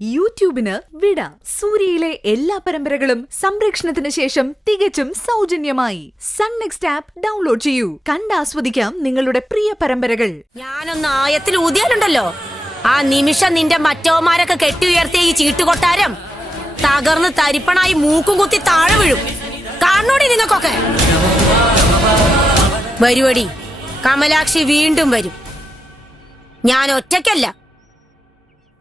യൂട്യൂബിന് വിട. സൂര്യയിലെ എല്ലാ പരമ്പരകളും സംരക്ഷണത്തിന് ശേഷം തികച്ചും സൗജന്യമായി സൺ നെക്സ്റ്റ് ആപ്പ് ഡൗൺലോഡ് ചെയ്യൂ. കണ്ടാസ്വദിക്കാം നിങ്ങളുടെ പ്രിയ പരമ്പരകൾ. ഞാനൊന്ന് ആയത്തിൽ ഊതിയാലുണ്ടല്ലോ, ആ നിമിഷം നിന്റെ മറ്റോമാരൊക്കെ കെട്ടി ഉയർത്തിയ ഈ ചീട്ടുകൊട്ടാരം തകർന്ന് തരിപ്പണായി മൂക്കും കുത്തി താഴെ വീഴും. കാണോടി നിങ്ങൾക്കൊക്കെ. വരുവടി, കമലാക്ഷി വീണ്ടും വരും. ഞാൻ ഒറ്റയ്ക്കല്ല,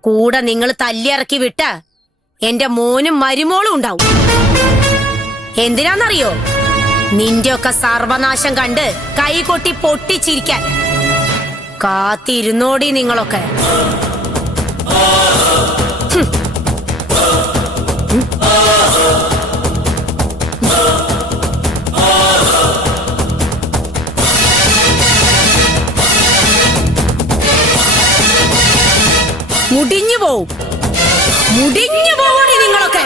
കൂടെ നിങ്ങൾ തല്ലിയിറക്കി വിട്ട എന്റെ മോനും മരുമോളും ഉണ്ടാവും. എന്തിനാന്നറിയോ? നിന്റെയൊക്കെ സർവനാശം കണ്ട് കൈകൊട്ടി പൊട്ടിച്ചിരിക്കാൻ. കാത്തിരുന്നോടി നിങ്ങളൊക്കെ. മുടിഞ്ഞു പോവും, മുടിഞ്ഞു പോവണി നിങ്ങളൊക്കെ.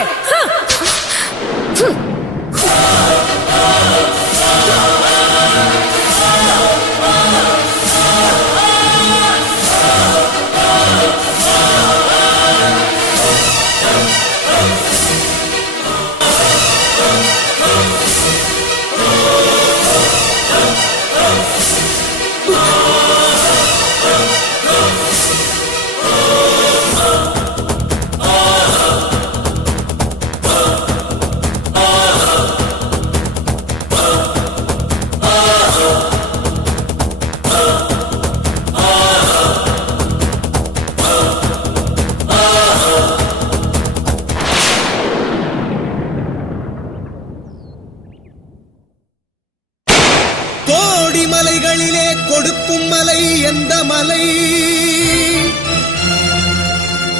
கோடிமலைகளிலே கொடுக்கும் மலை எந்த மலை?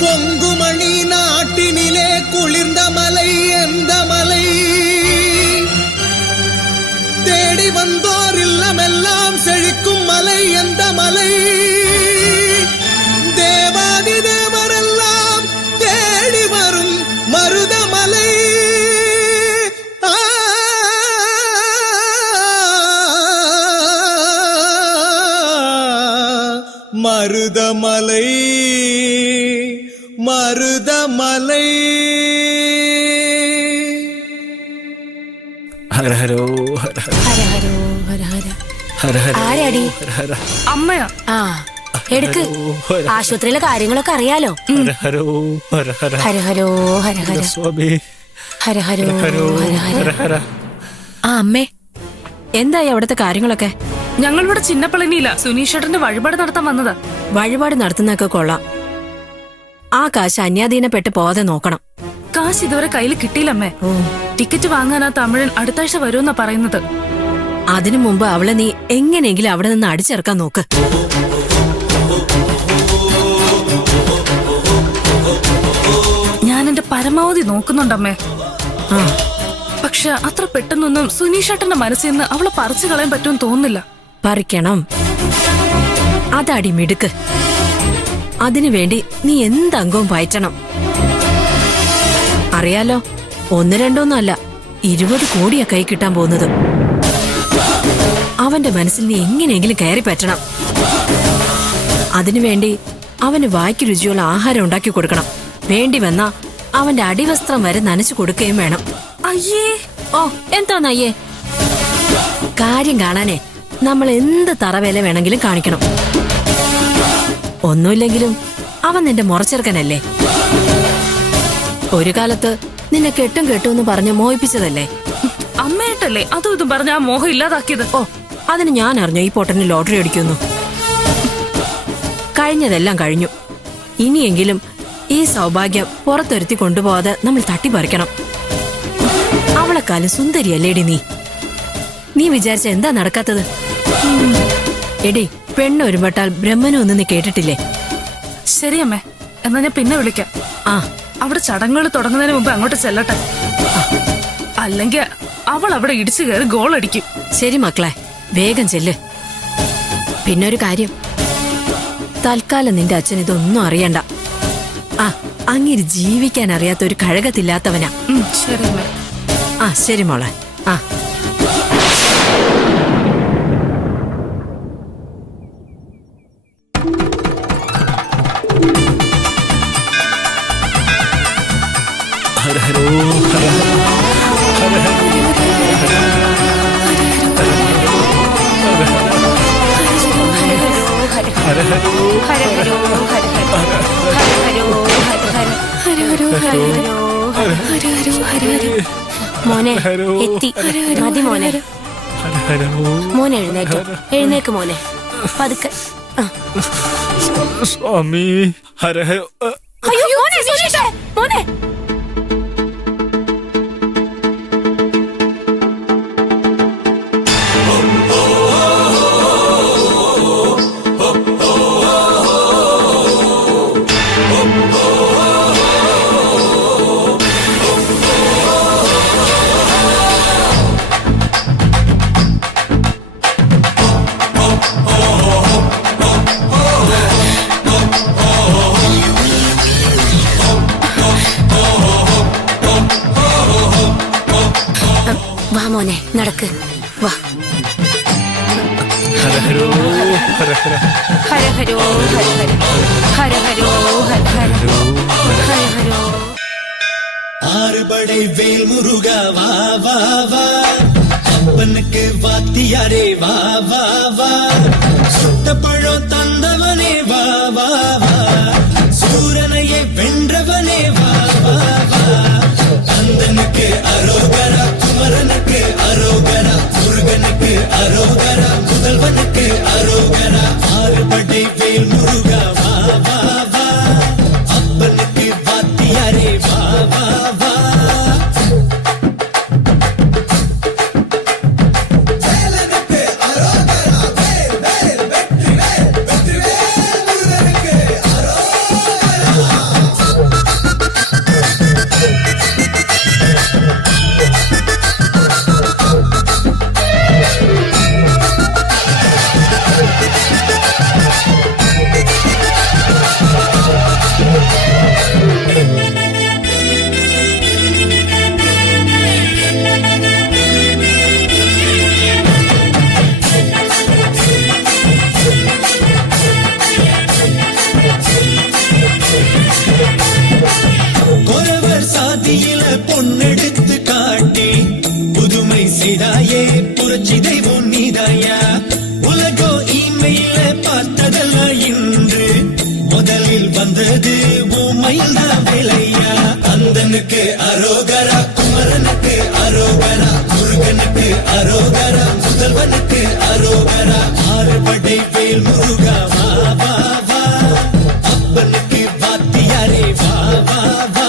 கொங்குமணி நாட்டினிலே குளிர்ந்த மலை எந்த மலை? தேடி வந்தோர் இல்லமெல்லாம் செழிக்கும் மலை எந்த மலை? தேவாதி தேவரெல்லாம் தேடி வரும் மருதமலை. மருதமலை, மருதமலை. ഹര ഹരോ ഹര ഹരഹരോ ഹരഹര. ഹര ഹര ആരാടി? ഹര അമ്മയാ. ആ, എടുക്ക്. ആശുപത്രിയിലെ കാര്യങ്ങളൊക്കെ അറിയാലോ. ഹര ഹരോ ഹര ഹര ഹരഹരോ ഹരഹര. സ്വാമി ഹരഹരോ ഹരോ ഹരഹര. ഹര ഹര. ആ അമ്മേ, എന്തായി അവിടുത്തെ കാര്യങ്ങളൊക്കെ? ഞങ്ങളിവിടെ ചിന്നപ്പളനിയില്ല, സുനീഷേട്ടന്റെ വഴിപാട് നടത്താൻ വന്നതാ. വഴിപാട് നടത്തുന്നൊക്കെ കൊള്ളാം. ആ കാശ് അന്യാധീനപ്പെട്ട് പോകാതെ നോക്കണം. കാശ് ഇതുവരെ കയ്യിൽ കിട്ടിയില്ലമ്മേ. ടിക്കറ്റ് വാങ്ങാൻ ആ തമിഴൻ അടുത്താഴ്ച വരുമെന്നാ പറയുന്നത്. അതിനു മുമ്പ് അവളെ നീ എങ്ങനെയെങ്കിലും അവിടെ നിന്ന് അടിച്ചിറക്കാൻ നോക്ക്. ഞാൻ എന്റെ പരമാവധി നോക്കുന്നുണ്ടമ്മേ. പക്ഷെ അത്ര പെട്ടെന്നൊന്നും സുനീഷേട്ടന്റെ മനസ്സിൽ നിന്ന് അവളെ പറിച്ചു കളയാൻ പറ്റുമെന്ന് തോന്നുന്നില്ല. പറിക്കണം, അതടി മിടുക്ക്. അതിനുവേണ്ടി നീ എന്തംഗവും പയറ്റണം. അറിയാലോ, 1-2 അല്ല, 20 കോടിയാ കൈ കിട്ടാൻ പോകുന്നത്. അവന്റെ മനസ്സിൽ നീ എങ്ങനെയെങ്കിലും കയറി പറ്റണം. അതിനുവേണ്ടി അവന് വായ്ക്ക് രുചിയുള്ള ആഹാരം ഉണ്ടാക്കി കൊടുക്കണം. വേണ്ടി വന്നാ അവന്റെ അടിവസ്ത്രം വരെ നനച്ചു കൊടുക്കുകയും വേണം. അയ്യേ, ഓ എന്താന്നയ്യേ? കാര്യം കാണാനേ നമ്മൾ എന്ത് തറവേല വേണമെങ്കിലും കാണിക്കണം. ഒന്നുമില്ലെങ്കിലും അവൻ നിന്റെ മുറച്ചെറുക്കനല്ലേ. ഒരു കാലത്ത് നിന്നെ കെട്ടും എന്ന് പറഞ്ഞ് മോഹിപ്പിച്ചതല്ലേ. അമ്മയായിട്ടല്ലേ അതും ഇതും പറഞ്ഞ ആ മോഹം ഇല്ലാതാക്കിയത്. ഓ, അതിന് ഞാൻ അറിഞ്ഞോ ഈ പൊട്ടന് ലോട്ടറി അടിക്കുന്നു? കഴിഞ്ഞതെല്ലാം കഴിഞ്ഞു. ഇനിയെങ്കിലും ഈ സൗഭാഗ്യം പുറത്തൊരുത്തി കൊണ്ടുപോകാതെ നമ്മൾ തട്ടിപ്പറിക്കണം. അവളെക്കാലം സുന്ദരിയല്ലേടി നീ. നീ വിചാരിച്ച എന്താ നടക്കാത്തത്? എടി, പെണ്ണ് ഒരുപെട്ടാൽ ബ്രഹ്മനും ഒന്നും നീ കേട്ടിട്ടില്ലേ? ശരിയമ്മേ, എന്നാ ഞാൻ പിന്നെ വിളിക്കാം. ആ, അവിടെ ചടങ്ങുകൾ തുടങ്ങുന്നതിന് മുമ്പ് അങ്ങോട്ട് ചെല്ലട്ടെ. അല്ലെങ്കിൽ അവൾ അവിടെ ഇടിച്ചു കയറി ഗോൾ അടിക്കും. ശരി മക്കളെ, വേഗം ചെല്ല്. പിന്നൊരു കാര്യം, തൽക്കാലം നിന്റെ അച്ഛൻ ഇതൊന്നും അറിയണ്ട. ആ, അങ്ങനെ ജീവിക്കാൻ അറിയാത്ത ഒരു കഴകത്തില്ലാത്തവനാ. ശരിയമ്മേ. ആ ശരി മോളെ. ആ ஹர ஹரோ ஹர ஹர മോനെ എത്തി മതി മോനെ. മോനെ എഴുന്നേറ്റോ, എഴുന്നേക്ക് മോനെ പതുക്കെ. സ്വാമി ഹര ഹര. അയ്യോ മോനെ, സുനീഷേ, മോനെ. വാ മോനെ, നടക്ക് വാ. ഹര ഹരോ ഹര ഹര ഹര ഹരോ ഹര ഹര ഹര ഹരോ ഹര ഹര ഹര ഹരോ. ஆறுபடை வேல் முருகா வா வா வா, அப்பனுக்கு வாத்தியாரே வா வா வா, சுட்ட பழம் தந்தவனே வா வா வா, சூரனையே வென்றவனே வா வா வா, கந்தனுக்கு அரோகரா, குமரனுக்கு அரோகரா, முருகனுக்கு அரோகரா, முதல்வனுக்கு அரோகரா. ஆறுபடை வேல் முருகா வா வா வா, அப்பனுக்கு வாத்தியாரே வா வா வா. கொரவர் சாதியில பொன்னெடுத்து காட்டி புதுமை செய்தாயே, புரட்சி தெய்வம் நீதாயா. உலகோ இமையில பார்த்ததெல்லாம் இன்று முதலில் வந்தது உமைந்தா விளையா. கந்தனுக்கு அரோகரா, குமரனுக்கு அரோகரா, முருகனுக்கு அரோகரா, முதல்வனுக்கு அரோகரா. ஆறுபடை வேல் முருகா வா வா வா, அப்பனுக்கு வாத்தியாரே வா வா வா.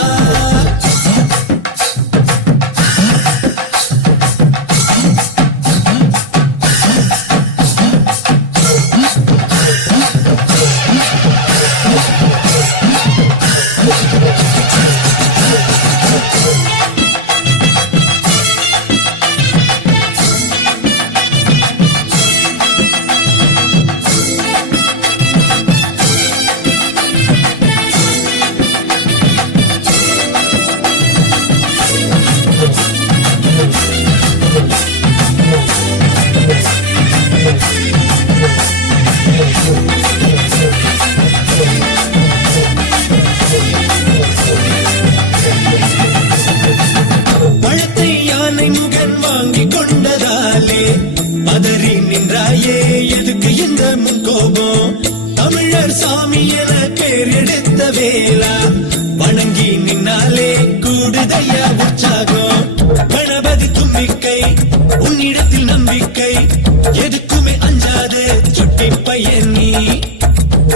பழத்தை யானை முகன் வாங்கி கொண்டதாலே பதறி நின்றாயே, எதுக்கு இந்த முன்கோபம்? தமிழர் சாமி என பேர் எடுத்த வேளா, வணங்கி நின்னாலே கூடுதையா உற்சாகம். கணபதி தும்பிக்கை, உன்னிடத்தில் நம்பிக்கை, எதுக்குமே அஞ்சாது சுட்டி பையன் நீ.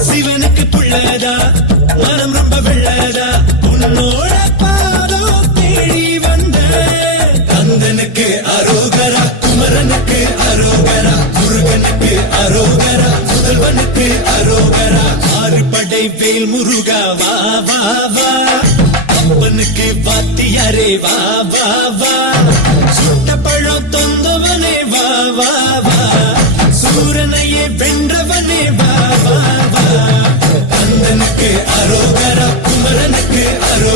சிவனுக்கு புள்ளதா, மனம் ரொம்ப வெள்ளதா, உன்னோட பாதம் தேடி வந்த. கந்தனுக்கு அரோகரா, குமரனுக்கு அரோகரா, முருகனுக்கு அரோகரா, முதல்வனுக்கு அரோகரா. ஆறுபடை வேல் முருகா வா வா வா, அப்பனுக்கு வாத்தியாரே வா வா வா, சுட்ட பழம் தந்தவனே வா வா வா, சூரனையே வென்றவனே வா வா வா. கந்தனுக்கு அரோகரா, குமரனுக்கு அரோகரா,